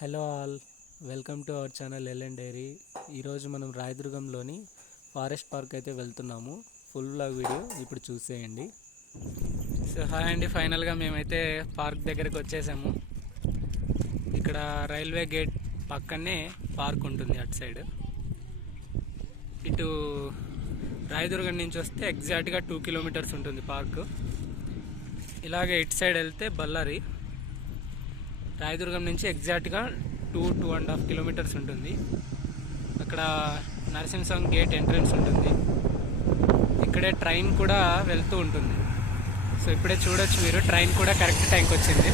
Hello all, welcome to our channel LN diary. ఈరోజు మనం రాయదుర్గంలోని forest park అయితే వెళ్తున్నాము. ఫుల్ వ్లాగ్ వీడియో ఇప్పుడు చూసేయండి. సో హాయ్ అండి, ఫైనల్గా మేమైతే పార్క్ దగ్గరికి వచ్చేసాము. ఇక్కడ రైల్వే గేట్ పక్కనే పార్క్ ఉంటుంది. అటు సైడ్ ఇటు రాయదుర్గం నుంచి వస్తే ఎగ్జాక్ట్గా 2 కిలోమీటర్స్ ఉంటుంది పార్క్. ఇలాగే ఇటు సైడ్ వెళ్తే బళ్ళారి, రాయదుర్గం నుంచి ఎగ్జాక్ట్గా 2.5 కిలోమీటర్స్ ఉంటుంది. అక్కడ నరసింహస్వామి గేట్ ఎంట్రన్స్ ఉంటుంది. ఇక్కడే ట్రైన్ కూడా వెళ్తూ ఉంటుంది. సో ఇప్పుడే చూడొచ్చు మీరు, ట్రైన్ కూడా కరెక్ట్ టైంకి వచ్చింది.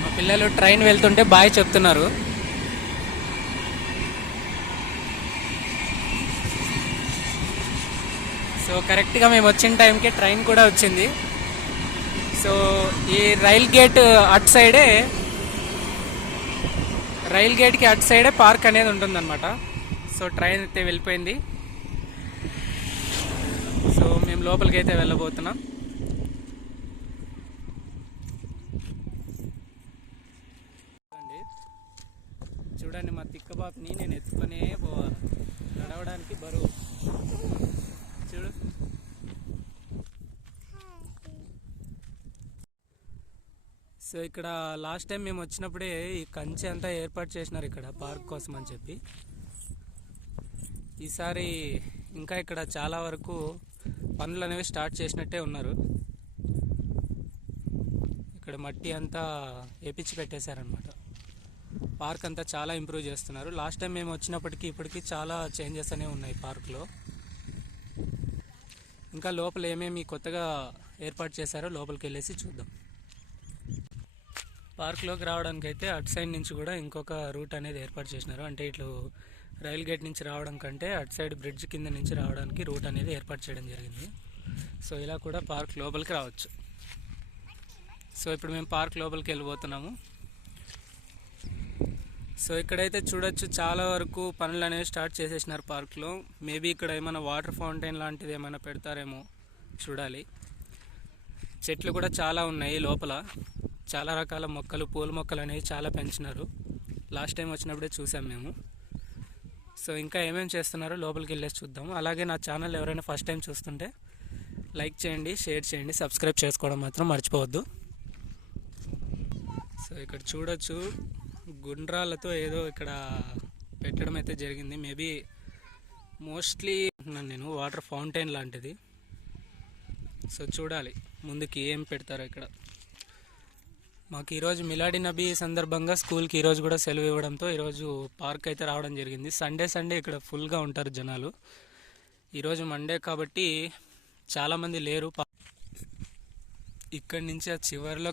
మా పిల్లలు ట్రైన్ వెళ్తుంటే బాయ్ చెప్తున్నారు. సో కరెక్ట్గా మేము వచ్చిన టైంకి ట్రైన్ కూడా వచ్చింది. సో ఈ రైల్ గేట్కి అటు సైడే పార్క్ అనేది ఉంటుందన్నమాట. సో ట్రైన్ అయితే వెళ్ళిపోయింది. సో మేము లోపలికి అయితే వెళ్ళబోతున్నాం. చూడండి, మా తిక్కబాబుని నేను ఎత్తుకునే పోవాలి, నడవడానికి బరువు. చూడు, సో ఇక్కడ లాస్ట్ టైం మేము వచ్చినప్పుడే ఈ కంచె అంతా ఏర్పాటు చేసినారు ఇక్కడ పార్క్ కోసం అని చెప్పి. ఈసారి ఇంకా ఇక్కడ చాలా వరకు పనులు అనేవి స్టార్ట్ చేసినట్టే ఉన్నారు. ఇక్కడ మట్టి అంతా వేపించి పెట్టేశారనమాట. పార్క్ అంతా చాలా ఇంప్రూవ్ చేస్తున్నారు. లాస్ట్ టైం మేము వచ్చినప్పటికీ ఇప్పటికీ చాలా చేంజెస్ అనేవి ఉన్నాయి పార్క్లో. ఇంకా లోపల ఏమేమి కొత్తగా ఏర్పాటు చేశారో లోపలికి వెళ్ళేసి చూద్దాం. పార్క్లోకి రావడానికి అయితే అటు సైడ్ నుంచి కూడా ఇంకొక రూట్ అనేది ఏర్పాటు చేసినారు. అంటే ఇట్లు రైల్ గేట్ నుంచి రావడం కంటే అటు సైడ్ బ్రిడ్జ్ కింద నుంచి రావడానికి రూట్ అనేది ఏర్పాటు చేయడం జరిగింది. సో ఇలా కూడా పార్క్ లోపలికి రావచ్చు. సో ఇప్పుడు మేము పార్క్ లోపలికి వెళ్ళిపోతున్నాము. సో ఇక్కడైతే చూడొచ్చు, చాలా వరకు పనులు అనేవి స్టార్ట్ చేసేసినారు పార్క్లో. మేబీ ఇక్కడ ఏమైనా వాటర్ ఫౌంటైన్ లాంటిది ఏమైనా పెడతారేమో చూడాలి. చెట్లు కూడా చాలా ఉన్నాయి లోపల. చాలా రకాల మొక్కలు, పూల మొక్కలు అనేవి చాలా పెంచినారు. లాస్ట్ టైం వచ్చినప్పుడే చూసాం మేము. సో ఇంకా ఏమేమి చేస్తున్నారో లోపలికి వెళ్ళేసి చూద్దాం. అలాగే నా ఛానల్ ఎవరైనా ఫస్ట్ టైం చూస్తుంటే లైక్ చేయండి, షేర్ చేయండి, సబ్స్క్రైబ్ చేసుకోవడం మాత్రం మర్చిపోవద్దు. సో ఇక్కడ చూడొచ్చు, గుండ్రాలతో ఏదో ఇక్కడ పెట్టడం అయితే జరిగింది. మేబీ మోస్ట్లీ నేను వాటర్ ఫౌంటైన్ లాంటిది. సో చూడాలి ముందుకి ఏం పెడతారో ఇక్కడ. మాకు ఈరోజు మిలాడి నబీ సందర్భంగా స్కూల్కి ఈరోజు కూడా సెలవు ఇవ్వడంతో ఈరోజు పార్క్ అయితే రావడం జరిగింది. సండే ఇక్కడ ఫుల్గా ఉంటారు జనాలు. ఈరోజు మండే కాబట్టి చాలామంది లేరు. ఇక్కడి నుంచి ఆ చివరిలో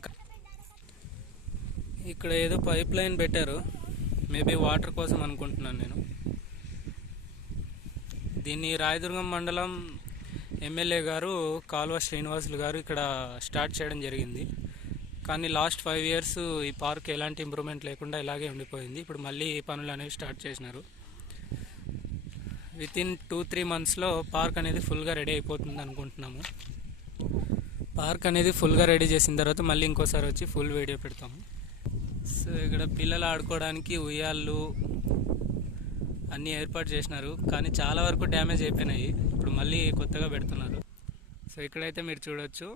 ఇక్కడ ఏదో పైప్ లైన్ పెట్టారు. మేబీ వాటర్ కోసం అనుకుంటున్నాను నేను. దీన్ని రాయదుర్గం మండలం ఎమ్మెల్యే గారు కాల్వ శ్రీనివాసులు గారు ఇక్కడ స్టార్ట్ చేయడం జరిగింది. కానీ లాస్ట్ 5 years ఈ పార్క్ ఎలాంటి ఇంప్రూవ్మెంట్ లేకుండా ఇలాగే ఉండిపోయింది. ఇప్పుడు మళ్ళీ ఈ పనులు అనేవి స్టార్ట్ చేసినారు. వితిన్ 2-3 monthsలో పార్క్ అనేది ఫుల్గా రెడీ అయిపోతుంది అనుకుంటున్నాము. పార్క్ అనేది ఫుల్గా రెడీ చేసిన తర్వాత మళ్ళీ ఇంకోసారి వచ్చి ఫుల్ వీడియో పెడతాము. సో ఇక్కడ పిల్లలు ఆడుకోవడానికి ఉయ్యాళ్ళు అన్నీ ఏర్పాటు చేసినారు, కానీ చాలా వరకు డ్యామేజ్ అయిపోయినాయి. ఇప్పుడు మళ్ళీ కొత్తగా పెడుతున్నారు. సో ఇక్కడైతే మీరు చూడొచ్చు,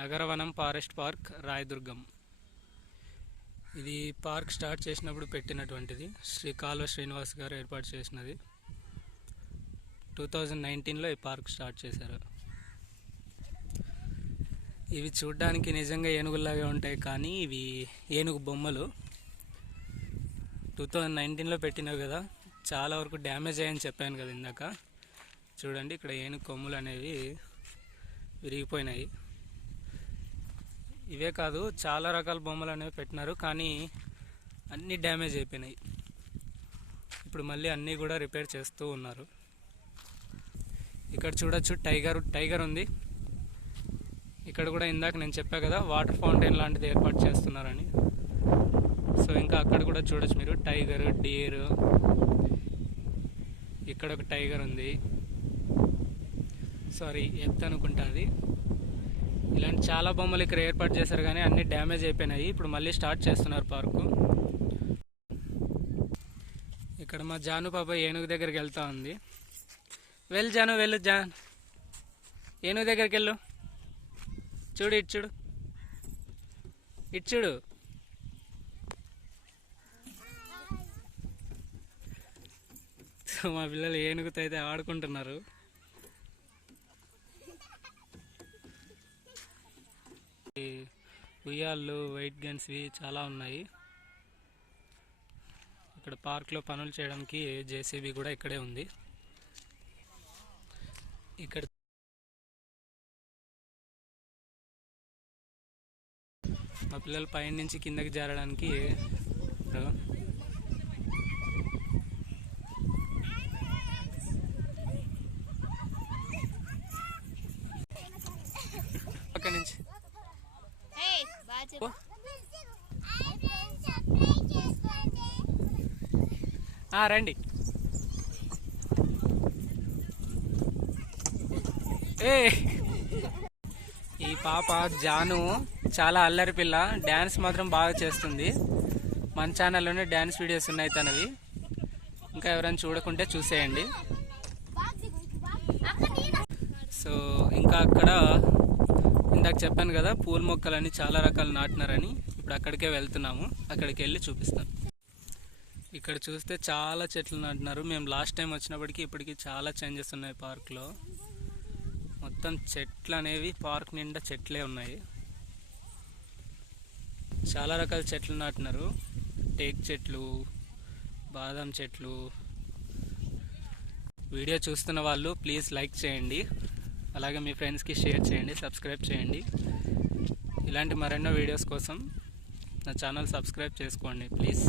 నగరవనం ఫారెస్ట్ పార్క్ రాయదుర్గం. ఇది పార్క్ స్టార్ట్ చేసినప్పుడు పెట్టినటువంటిది. శ్రీ కాల్వ శ్రీనివాస్ గారు ఏర్పాటు చేసినది. 2019లో ఈ పార్క్ స్టార్ట్ చేశారు. ఇవి చూడ్డానికి నిజంగా ఏనుగులాగే ఉంటాయి, కానీ ఇవి ఏనుగు బొమ్మలు. 2019లో పెట్టినవి కదా, చాలా వరకు డ్యామేజ్ అయ్యని చెప్పాను కదా ఇందాక. చూడండి, ఇక్కడ ఏనుగు కొమ్ములు అనేవి విరిగిపోయినాయి. ఇవే కాదు, చాలా రకాల బొమ్మలు అనేవి పెట్టినారు, కానీ అన్నీ డ్యామేజ్ అయిపోయినాయి. ఇప్పుడు మళ్ళీ అన్నీ కూడా రిపేర్ చేస్తూ ఉన్నారు. ఇక్కడ చూడొచ్చు, టైగర్ ఉంది. ఇక్కడ కూడా ఇందాక నేను చెప్పా కదా, వాటర్ ఫౌంటైన్ లాంటిది ఏర్పాటు చేస్తున్నారని. సో ఇంకా అక్కడ కూడా చూడొచ్చు మీరు, టైగర్, డీర్ ఇక్కడ ఒక టైగర్ ఉంది, సారీ ఎత్తు అనుకుంటా అది. ఇలాంటి చాలా బొమ్మలు ఇక్కడ ఏర్పాటు చేశారు కానీ అన్నీ డ్యామేజ్ అయిపోయినాయి. ఇప్పుడు మళ్ళీ స్టార్ట్ చేస్తున్నారు పార్కు. ఇక్కడ మా జాను పాప ఏనుగు దగ్గరికి వెళ్తా ఉంది. వెళ్ళు జాను, వెళ్ళు జాన్, ఏనుగు దగ్గరికి వెళ్ళు. చూడు ఇటు చూడు, ఇటు చూడు. మా పిల్లలు ఏనుగుతో అయితే ఆడుకుంటున్నారు. ఉయ్యాళ్ళు, వెయిట్ గన్స్వి చాలా ఉన్నాయి. ఇక్కడ పార్క్లో పనులు చేయడానికి జేసీబీ కూడా ఇక్కడే ఉంది. ఇక్కడ మా పిల్లలు పైన నుంచి కిందకి జారడానికి పక్క నుంచి రండి. ఈ పాప జాను చాలా అల్లరి పిల్ల, డ్యాన్స్ మాత్రం బాగా చేస్తుంది. మన ఛానల్లోనే డ్యాన్స్ వీడియోస్ ఉన్నాయి తనవి, ఇంకా ఎవరైనా చూడకుంటే చూసేయండి. సో ఇంకా అక్కడ ఇందాక చెప్పాను కదా పూల మొక్కలని చాలా రకాలు నాటినారని, ఇప్పుడు అక్కడికే వెళ్తున్నాము. అక్కడికి వెళ్ళి చూపిస్తాను. ఇక్కడ చూస్తే చాలా చెట్లు నాటినారు. మేము లాస్ట్ టైం వచ్చినప్పటికీ ఇప్పటికీ చాలా చేంజెస్ ఉన్నాయి పార్క్లో. మొత్తం చెట్లు అనేవి పార్క్ నిండా చెట్లే ఉన్నాయి. చాలా రకాల చెట్లు నాటినారు. టేక్ చెట్లు, బాదం చెట్లు. వీడియో చూస్తున్న వాళ్ళు ప్లీజ్ లైక్ చేయండి, అలాగే మీ ఫ్రెండ్స్కి షేర్ చేయండి, సబ్స్క్రైబ్ చేయండి. ఇలాంటి మరెన్నో వీడియోస్ కోసం నా ఛానల్ సబ్స్క్రైబ్ చేసుకోండి ప్లీజ్.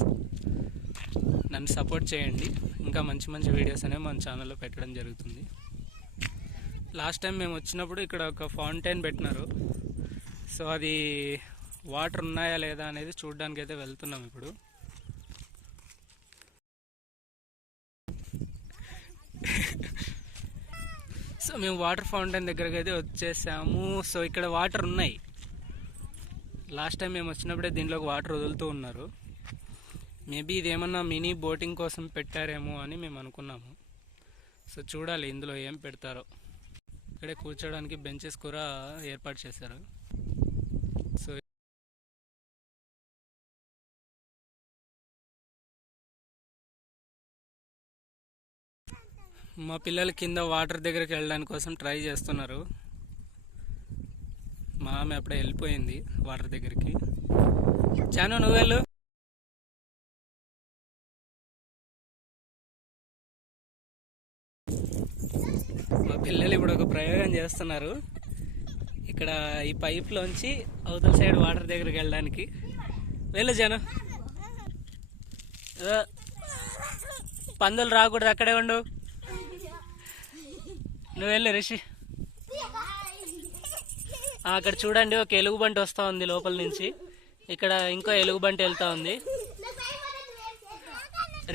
నన్ను సపోర్ట్ చేయండి. ఇంకా మంచి మంచి వీడియోస్ అనేవి మన ఛానల్లో పెట్టడం జరుగుతుంది. లాస్ట్ టైం మేము వచ్చినప్పుడు ఇక్కడ ఒక ఫౌంటైన్ పెట్టినారు. సో అది వాటర్ ఉన్నాయా లేదా అనేది చూడడానికి అయితే వెళ్తున్నాం ఇప్పుడు. సో మేము వాటర్ ఫౌంటైన్ దగ్గరికి అయితే వచ్చేసాము. సో ఇక్కడ వాటర్ ఉన్నాయి. లాస్ట్ టైం మేము వచ్చినప్పుడే దీంట్లోకి వాటర్ వదులుతూ ఉన్నారు. మేబీ ఇదేమన్నా మినీ బోటింగ్ కోసం పెట్టారేమో అని మేము అనుకున్నాము. సో చూడాలి ఇందులో ఏం పెడతారో. ఇక్కడే కూర్చోడానికి బెంచెస్ కూడా ఏర్పాటు చేశారు. సో మా పిల్లలు కింద వాటర్ దగ్గరికి వెళ్ళడానికి కోసం ట్రై చేస్తున్నారు. మా ఆమె అప్పుడే వెళ్ళిపోయింది వాటర్ దగ్గరికి. చాను నువ్వు వెళ్ళు. మా పిల్లలు ఇప్పుడు ఒక ప్రయోగం చేస్తున్నారు. ఇక్కడ ఈ పైప్లోంచి అవతల సైడ్ వాటర్ దగ్గరికి వెళ్ళడానికి. వెళ్ళు జాను, పందులు రాకూడదు, అక్కడే ఉండు. నువ్వు వెళ్ళు రిషి. అక్కడ చూడండి ఒక ఎలుగుబంటి వస్తూ ఉంది లోపల నుంచి. ఇక్కడ ఇంకో ఎలుగుబంటి వెళ్తూ ఉంది.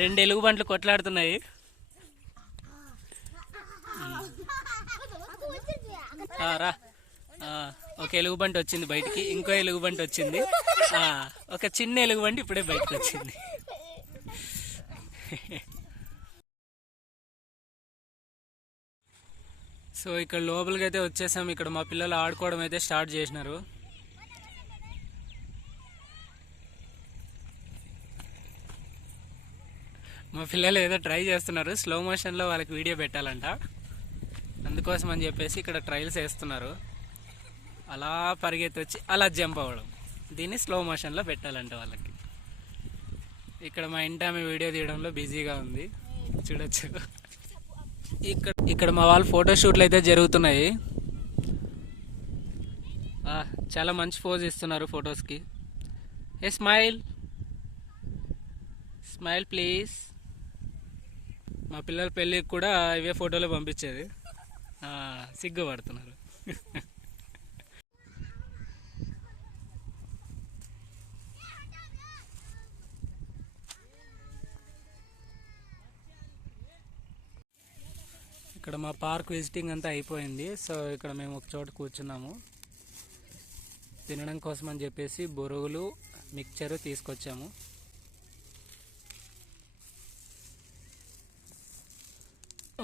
2 ఎలుగుబంట్లు కొట్లాడుతున్నాయి. రా, ఒక ఎలుగుబంటి వచ్చింది బయటికి, ఇంకో ఎలుగుబంటి వచ్చింది. ఒక చిన్న ఎలుగుబంటి ఇప్పుడే బయటకు వచ్చింది. సో ఇక్కడ లోపలికి అయితే వచ్చేసాం. ఇక్కడ మా పిల్లలు ఆడుకోవడం అయితే స్టార్ట్ చేసినారు. మా పిల్లలు ఏదో ట్రై చేస్తున్నారు. స్లో మోషన్లో వాళ్ళకి వీడియో పెట్టాలంట, అందుకోసం అని చెప్పేసి ఇక్కడ ట్రయల్స్ వేస్తున్నారు. అలా పరిగెత్తి వచ్చి అలా జంప్ అవ్వడం, దీన్ని స్లో మోషన్లో పెట్టాలంట వాళ్ళకి. ఇక్కడ మా ఇంటి ఆమె వీడియో తీయడంలో బిజీగా ఉంది, చూడొచ్చు. ఇక్కడ మా వాళ్ళు ఫోటోషూట్లు అయితే జరుగుతున్నాయి. చాలా మంచి పోజ్ ఇస్తున్నారు ఫొటోస్కి. A smile, smile please. మా పిల్లల పెళ్ళికి కూడా ఇవే ఫోటోలు పంపించేది. సిగ్గుపడుతున్నారు. ఇక్కడ మా పార్క్ విజిటింగ్ అంతా అయిపోయింది. సో ఇక్కడ మేము ఒక చోట కూర్చున్నాము. తినడం కోసం అని చెప్పేసి బొరుగులు మిక్చర్ తీసుకొచ్చాము.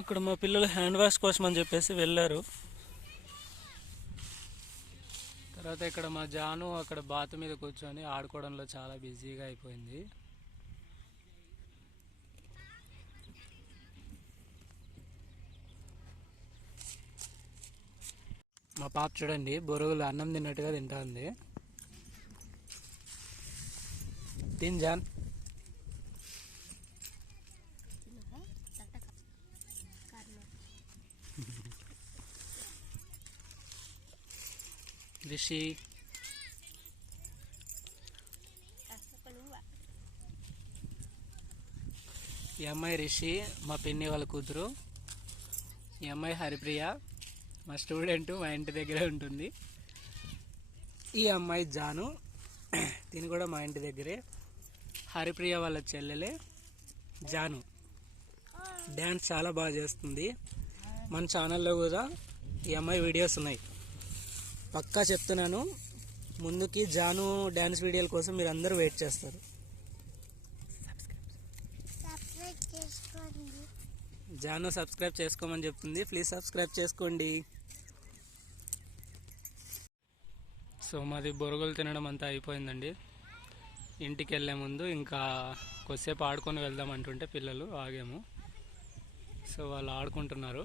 అక్కడ మా పిల్లలు హ్యాండ్ వాష్ కోసం అని చెప్పేసి వెళ్ళారు. తర్వాత ఇక్కడ మా జాను అక్కడ బాతు మీద కూర్చొని ఆడుకోవడంలో చాలా బిజీగా అయిపోయింది. మా పాప చూడండి బొరుగులు అన్నం తిన్నట్టుగా తింటా ఉంది. తిన్ జాన్. రిషి ఈ అమ్మాయి రిషి మా పిన్ని వాళ్ళ కూతురు. ఈ అమ్మాయి హరిప్రియ మా స్టూడెంట్, మా ఇంటి దగ్గరే ఉంటుంది. ఈ అమ్మాయి జాను, తిని కూడా మా ఇంటి దగ్గరే. హరిప్రియ వాళ్ళ చెల్లెలే జాను. డ్యాన్స్ చాలా బాగా చేస్తుంది. మన ఛానల్లో కూడా ఈ అమ్మాయి వీడియోస్ ఉన్నాయి. పక్కా చెప్తున్నాను, ముందుకి జాను డ్యాన్స్ వీడియోల కోసం మీరు అందరూ వెయిట్ చేస్తారు. జాను సబ్స్క్రైబ్ చేసుకోమని చెప్తుంది. ప్లీజ్ సబ్స్క్రైబ్ చేసుకోండి. సో మాది బొరుగులు తినడం అంతా అయిపోయిందండి. ఇంటికి వెళ్ళే ముందు ఇంకా కొద్దిసేపు ఆడుకొని వెళ్దాం అంటుంటే పిల్లలు ఆగాము. సో వాళ్ళు ఆడుకుంటున్నారు.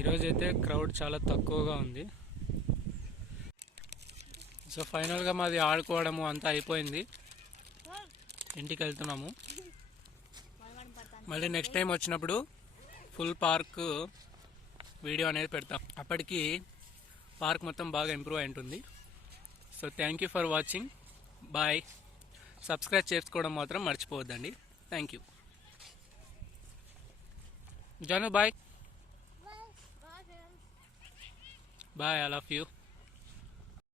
ఈరోజైతే క్రౌడ్ చాలా తక్కువగా ఉంది. సో ఫైనల్గా మాది ఆడుకోవడము అంతా అయిపోయింది. ఇంటికి వెళ్తున్నాము. మళ్ళీ నెక్స్ట్ టైం వచ్చినప్పుడు ఫుల్ పార్క్ వీడియో అనేది పెడతాం. అప్పటికి పార్క్ మొత్తం బాగా ఇంప్రూవ్ అయి ఉంటుంది. So thank you for watching. Bye. Subscribe చేసుకోవడం మాత్రం మర్చిపోవద్దండి. Thank you. Janu bye. Bye, I love you.